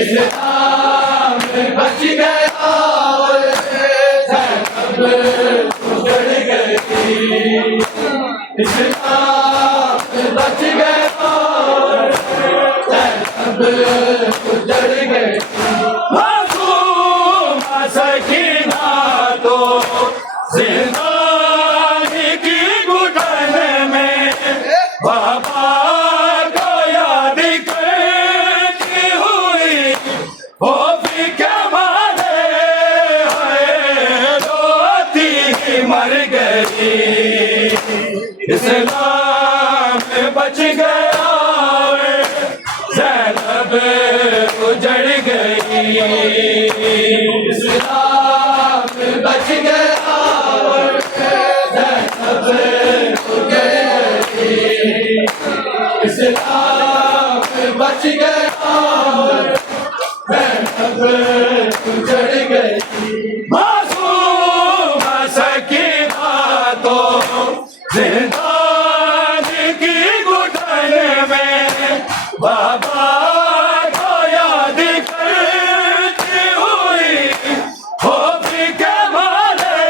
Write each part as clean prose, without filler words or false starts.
इस्लाम बच गया और ज़ैनब उजड़ गई। इस्लाम बच गया और ज़ैनब उजड़ गई। मासूम सकीना तो जिंदगी की घुटन में बाबा को याद करती हुई वो भी क्या मारे रोती ही मर गई। इस्लाम बच गया ज़ैनब उजड़ गई। इस्लाम बच गया ज़ैनब उजड़ गई। इस्लाम बच गया ज़ैनब उजड़ गई। मासूम सकीना तो जिंदगी की घुटन में बाबा को याद करती हुई वो भी क्या मारे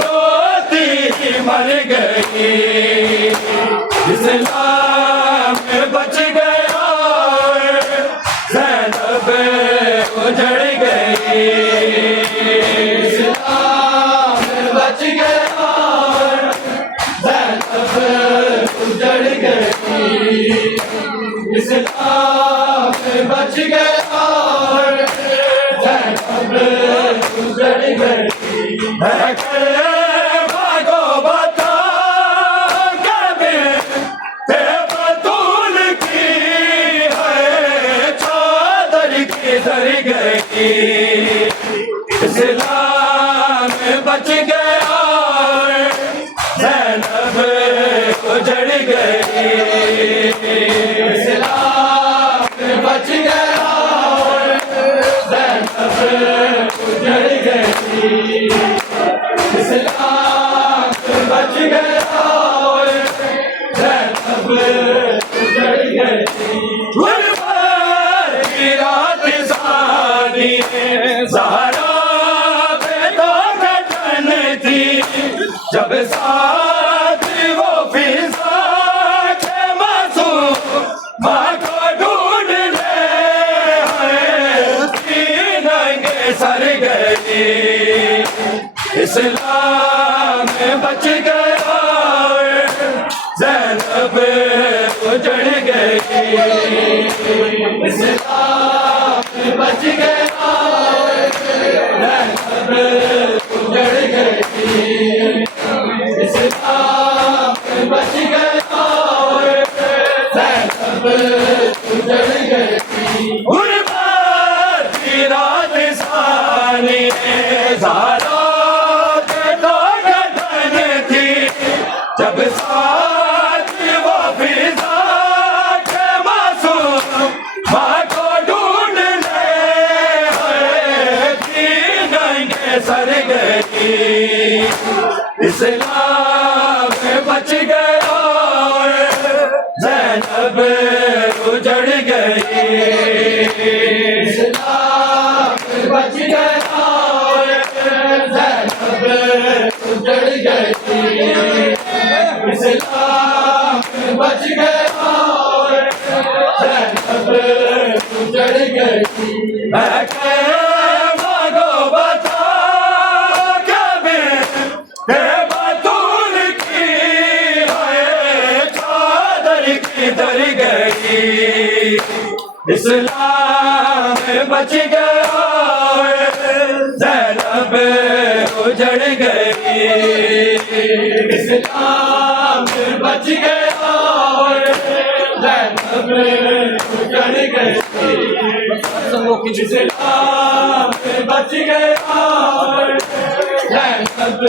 रोती ही मर गई। इस्लाम बच गया ज़ैनब उजड़ गई। इस्लाम बच गया ज़ैनब उजड़ गई। इस्लाम बच गया ज़ैनब उजड़ गई। भागो बता कभी बतूल की है चादर किधर गई। इस्लाम बच गया ज़ैनब उजड़ गई। इस्लाम बच गया ज़ैनब उजड़ गई। इस्लाम बच गया ज़ैनब उजड़ गई। गुरबार की रात सानी ज़हरा पे तो गठन थी जब साथ वो फिजा के मासूम माँ को ढूंढने नंगे सर गई। इस्लाम बच गया ज़ैनब उजड़ गई। इस्लाम बच गया ज़ैनब उजड़ गई। इस्लाम बच गया ज़ैनब उजड़ गई। गुरबार की रात सानी ज़हरा के तो गठन थी जब साथ वो फिजा के मासूम माँ को ढूंढने नंगे सर गई। इस्लाम बच गया ज़ैनब उजड़ गई। इस्लाम बच गया ज़ैनब उजड़ गई। इस्लाम बच गया ज़ैनब उजड़ गई। भागो बता कभी बतूल की है चादर किधर गई। इस्लाम बच गया ज़ैनब उजड़ गई। इस्लाम बच गया ज़ैनब उजड़ गई। इस्लाम बच गया ज़ैनब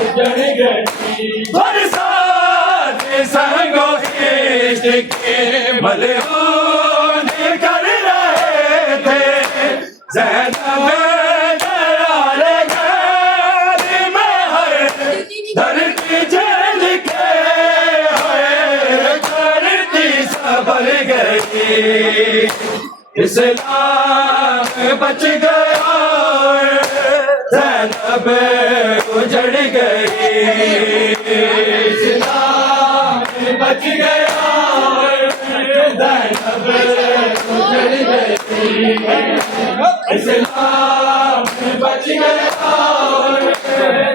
उजड़ गई। बरसात संगों के मलहून कर रहे थे ज़ैनब दरारे घर में हर धरती झेल के करती संभल गई, इस्लाम बच गया, ज़ैनब उजड़ गई, इस्लाम बच गया, ज़ैनब उजड़ गई, इस्लाम बच गया,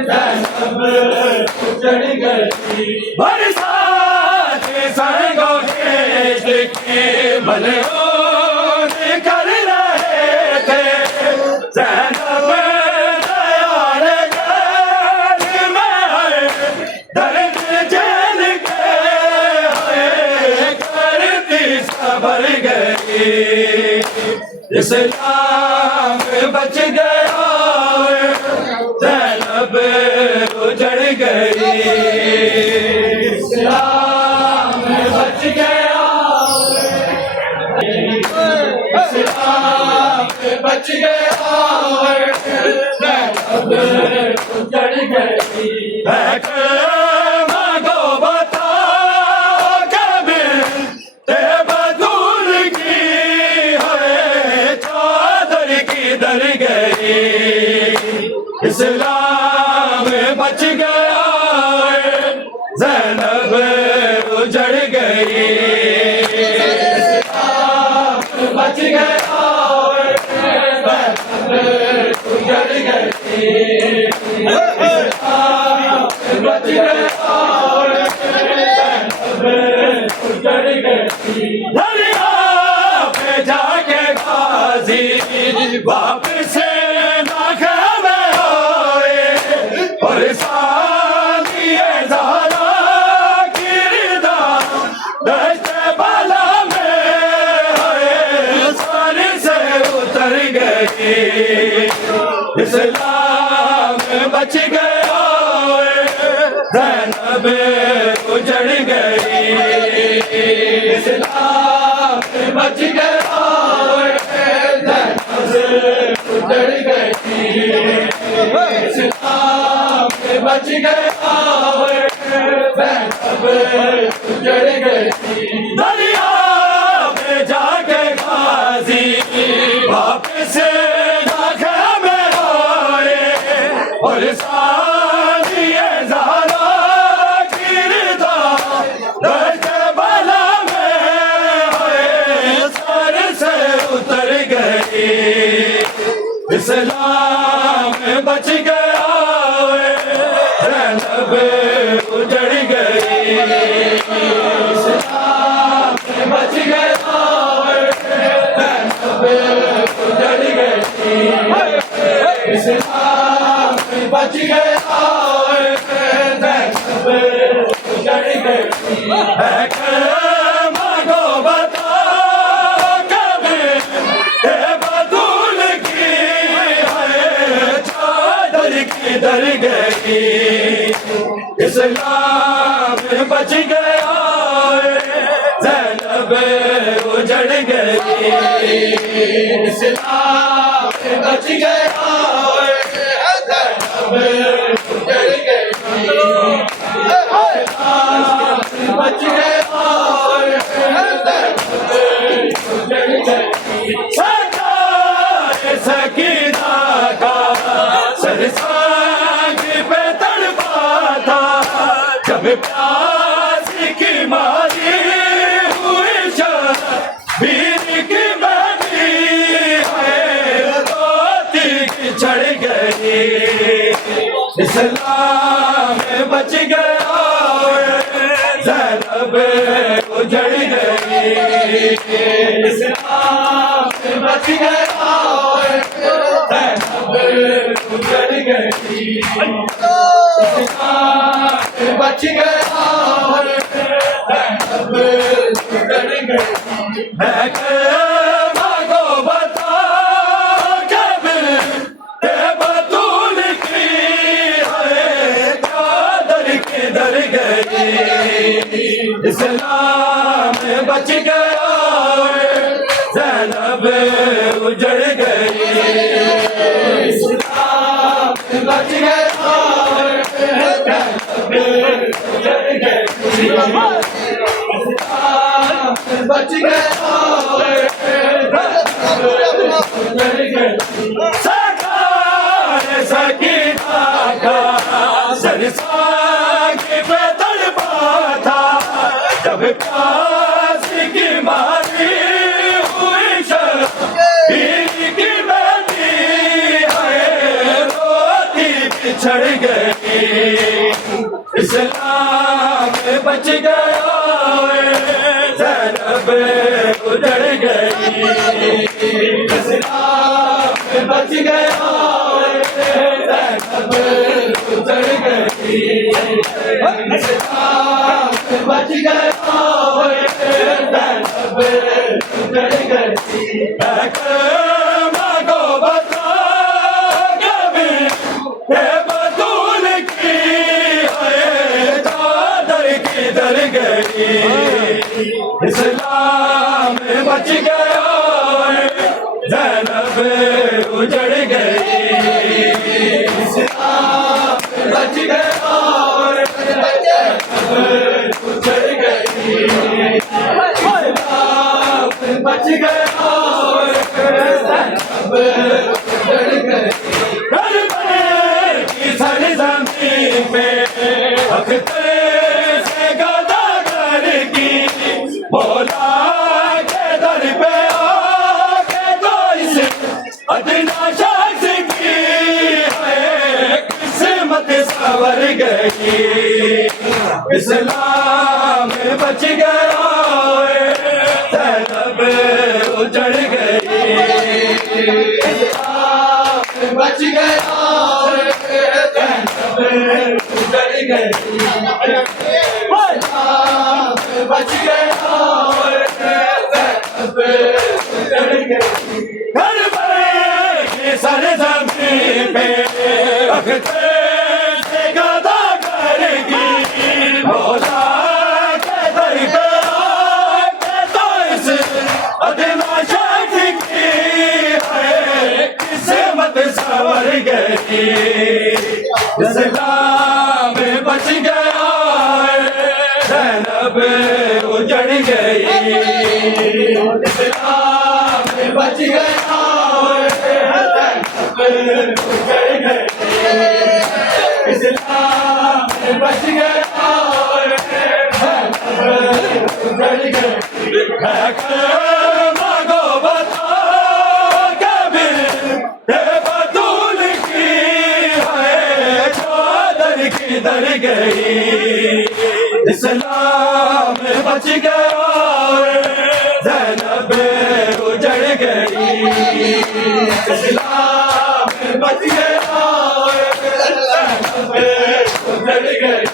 ज़ैनब उजड़ गई। बरसात संगों के मलून कर रहे थे, ज़ैनब दयाल गैर में दर्द झेल के करती संभल गई, इस्लाम बच गया, ज़ैनब उजड़ गई, इस्लाम बच गया, इस्लाम बच गया, ज़ैनब उजड़ गई। मांगो बताओ कभी ते बदूल की है चादर किधर गई, इस्लाम बच गया, ज़ैनब उजड़ गई, इस्लाम बच गया, ज़ैनब उजड़ गई, इस्लाम बच गया, ज़ैनब उजड़ गई। दरिया पे जाके गाजी वापस ना खबर आए, और सानिए ज़हरा गिरदा दश्त बाला में आए, सर से उतर गई, इस्लाम बच गया, ज़ैनब उजड़ गई, इस्लाम बच गया, ज़ैनब उजड़ गई, इस्लाम बच गया, ज़ैनब उजड़ गई। दरिया में जाके गाजी वापस ना खबर आए, और सानिए ज़हरा गिरदा दश्त बाला में आए, सर से उतर गई, इस्लाम बच गया, ज़ैनब उजड़ गई, इस्लाम बच गया, ज़ैनब उजड़ गई, इस्लाम बच गया, ज़ैनब उजड़ गई। मांगो बताओ कभी ते बदूल की है चादर किधर गई, इस्लाम बच गया, ज़ैनब उजड़ गई, इस्लाम बच गया, ज़ैनब उजड़ गई, इस्लाम बच गया, ज़ैनब उजड़ गई। सरकार सकीना का सर सांग पे तड़पा था, जब प्यास की मारी हुई शबीर की बनी है, रोती चढ़ गई, इस्लाम बच गया, ज़ैनब उजड़ गई, इस्लाम बच गया, ज़ैनब उजड़ गई, इस्लाम बच गया, ज़ैनब उजड़ गई। मांगो बताओ कभी ते बतूल की है चादर किधर गई, इस्लाम बच गया, ज़ैनब उजड़ गई, इस्लाम बच गया, ज़ैनब उजड़ गई, इस्लाम बच गया सरकार सकीना का सरसागी पे तड़पा था जब प्यास की मारी हुई शबीर की बेटी है रोती बिछड़ गई इस्लाम बच गया ज़ैनब उजड़ गई इस्लाम बच गया ज़ैनब उजड़ गई इस्लाम बच गया ज़ैनब उजड़ गई मांगो बता कभी हे बतूल की है चादर किधर गई इस्लाम बच गया ज़ैनब उजड़ गई इस्लाम बच गया ज़ैनब उजड़ गई इस्लाम बच गया ज़ैनब उजड़ गई करबला की सरजमीन पे अख्तर से गदागर की मौला के दर पे आके तो इस अदना शख्स की है किस्मत संवर गई इस्लाम बच गया ज़ैनब उजड़ गई इस्लाम बच गया ज़ैनब उजड़ गई इस्लाम बच गया ज़ैनब उजड़ गई करबला की सरजमीन पे अख्तर से गदागर की मौला के दर पे आके तो इस अदना शख्स की है किस्मत संवर गई इस्लाम बच गया ज़ैनब उजड़ गई इस्लाम बच गया ज़ैनब उजड़ गई इस्लाम बच गया ज़ैनब उजड़ गई मांगो बता कभी हे बतूल की है चादर किधर गई इस्लाम बच गया ज़ैनब उजड़ गई इस्लाम बच गया ज़ैनब उजड़ गई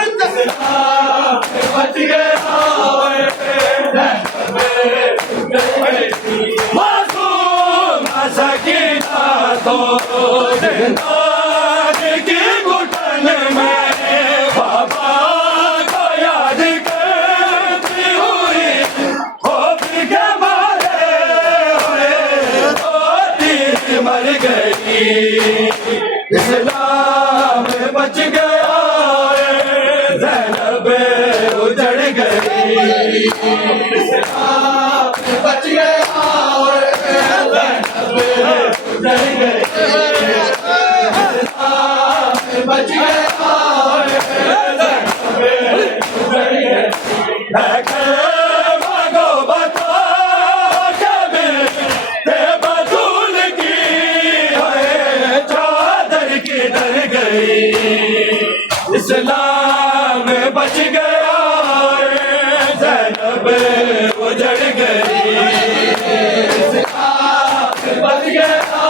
इस्लाम बच गया ज़ैनब उजड़ गई मासूम सकीना तो जिंदगी घुटन में बाबा को याद करती हुई खौफ के मारे रोती मर गई इस्लाम बच गया ज़ैनब उजड़ गई इस्लाम बच गया ज़ैनब उजड़ गई इस्लाम बच गया ज़ैनब उजड़ गई मांगो बता कभी हे बतूल की है चादर किधर गई इस्लाम बच गया ज़ैनब उजड़ गई इस्लाम बच गया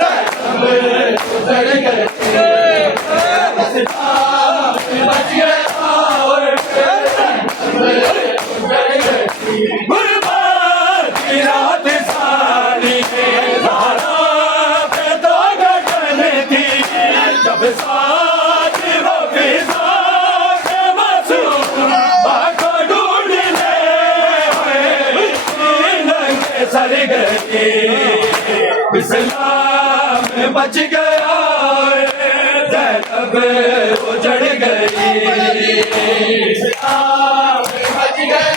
ज़ैनब उजड़ गई इस्लाम बच गया गुरबात की रात सारी धारा पे तो गगन थी जब साथ वो फिजा के मासूम बाको ढूंढने नंगे सर गए इस्लाम बच गया ज़ैनब उजड़ गई इस्लाम बच गया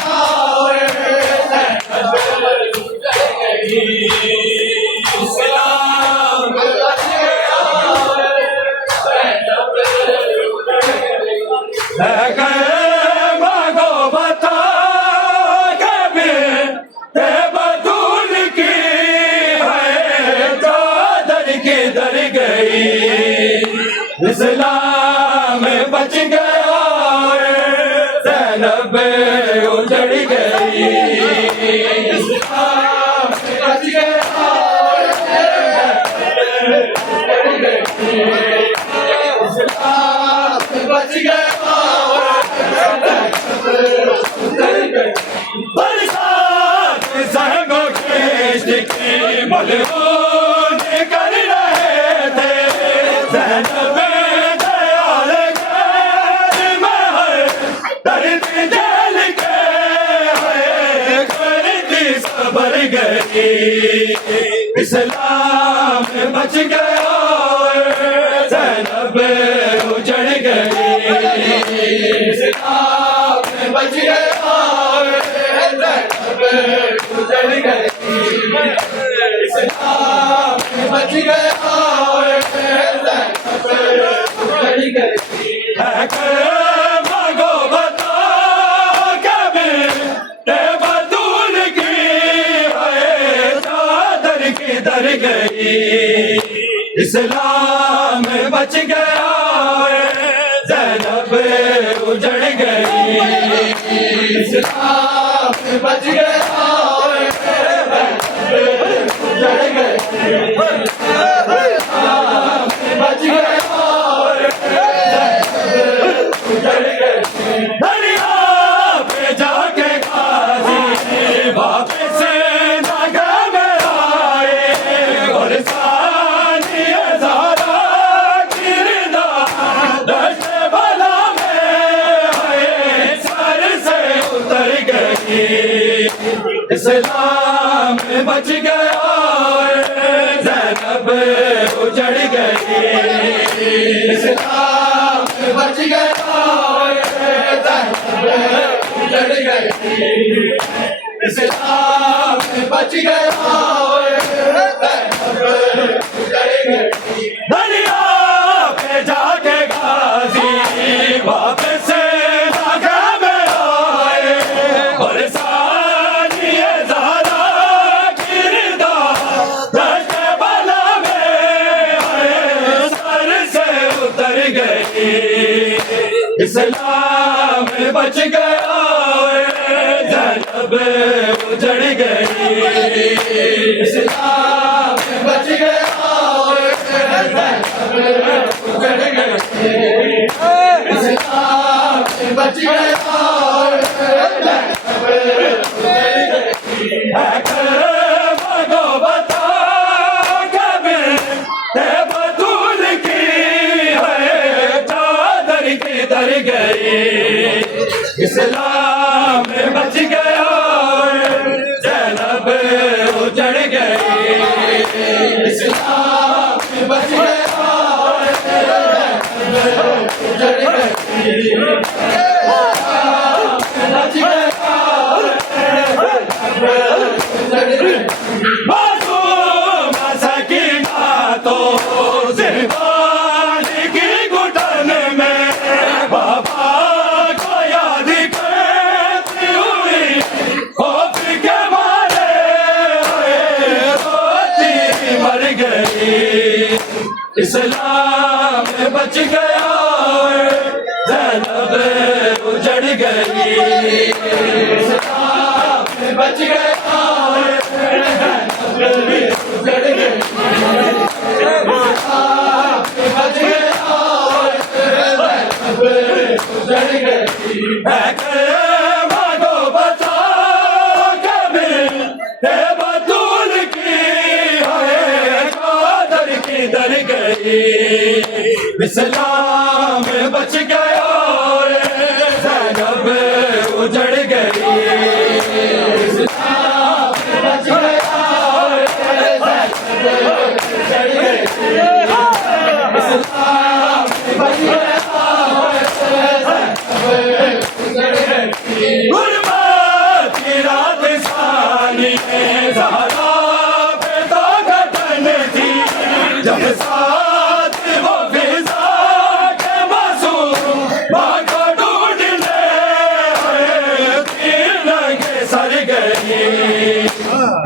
ज़ैनब उजड़ गई। इस्लाम बच गया, इस्लाम बच गया, बरसात संगों की मलबून कर रहे थे। ज़ैनब दयाल गैर में हर दर्द झेल के करती सबर गई। इस्लाम बच गया, ज़ैनब उजड़ गई। इस्लाम बच गया, ज़ैनब उजड़ गई। इस्लाम बच गया, ज़ैनब उजड़ गई। मांगो बता के बतूल की है चादर किधर गई। इस्लाम बच गया, ज़ैनब उजड़ गई। इस्लाम बच गया, ज़ैनब उजड़ गई। इस्लाम बच गया, ज़ैनब उजड़ गई। दरिया पे जाके गाजी वापस नागा में आए और सानिया ज़ारा किरदा दश्त बला में आए सर से उतर गई। इस्लाम बच गया, ज़ैनब उजड़ गई। इस्लाम बच गया, ज़ैनब उजड़ गई। इस्लाम बच गया, ज़ैनब उजड़ गई। दरिया पे जाके गाजी वापस नागा में आए और सानिया ज़ारा किरदा दश्त बला में आए सर से उतर गई। इस्लाम बच गया, ज़ैनब उजड़ गई। इस्लाम बच गया, ज़ैनब उजड़ गई। इस्लाम बच गया, ज़ैनब उजड़ गई। मांगो बता के बतूल की है चादर किधर गई। इस्लाम बच गया, ज़ैनब उजड़ गई। इस्लाम बच गया, ज़ैनब उजड़ गई। इस्लाम बच गया, ज़ैनब उजड़ गई। मासूम सकीना तो ज़िंदगान की घुटन में बाबा को याद करती हुई खौफ के मारे रोती मर गई। इस्लाम बच गया, ज़ैनब उजड़ गई। इस्लाम बच गया, ज़ैनब उजड़ गई। इस्लाम बच गया, ज़ैनब उजड़ गई। मांगो बता के बतूल की है चादर किधर गई। इस्लाम बच गया, ज़ैनब उजड़ गई। इस्लाम बच गया, ज़ैनब उजड़ गई। इस्लाम बच गया, ज़ैनब उजड़ गई। गुरबत की रात सानी ज़हरा पे तो घटन थी जब साथ वो फिज़ा के मासूम माँ को ढूंढने तीर लगे सर गई।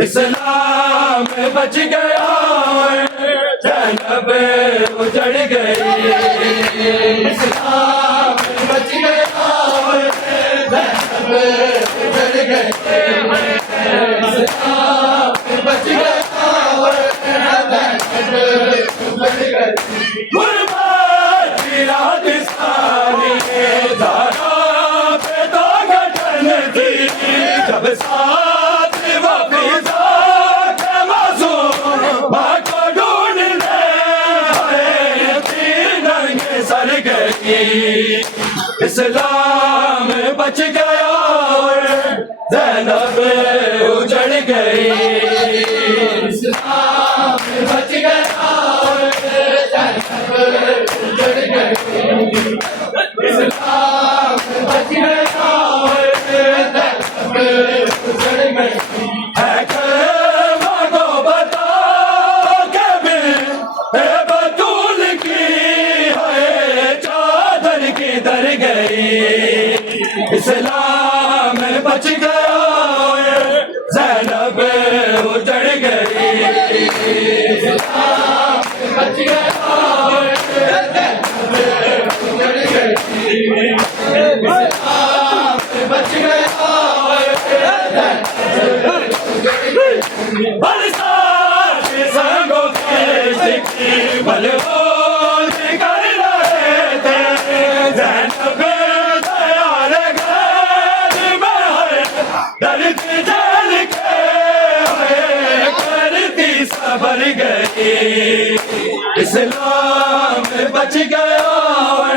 इस्लाम बच गया, ज़ैनब उजड़ गई। इस्लाम बच गया, उजड़ गई इस्लाम बच गया और उजड़ गई गुरबात की रात सारी ज़ारा पे तो घटन थी जब साथ वफिजा के मासूम माँ को ढूंढने आए थी नंगे सर गई इस्लाम बच गया और ज़ैनब उजड़ गई इस्लाम बच गया और ज़ैनब उजड़ गई इस्लाम बच गया और ज़ैनब उजड़ गई है कलमा को बता के भी है बतूल की है चादर किधर गई इस्लाम बच गया और ज़ैनब उजड़ गई इस्लाम बच गया और ज़ैनब उजड़ गई इस्लाम बच गया और ज़ैनब उजड़ गई बरसात संगों के सिक्की बलबोल कर रहे थे ज़ैनब तैयार घर में है दर्द जल के है करती सबर गई इस्लाम बच गया और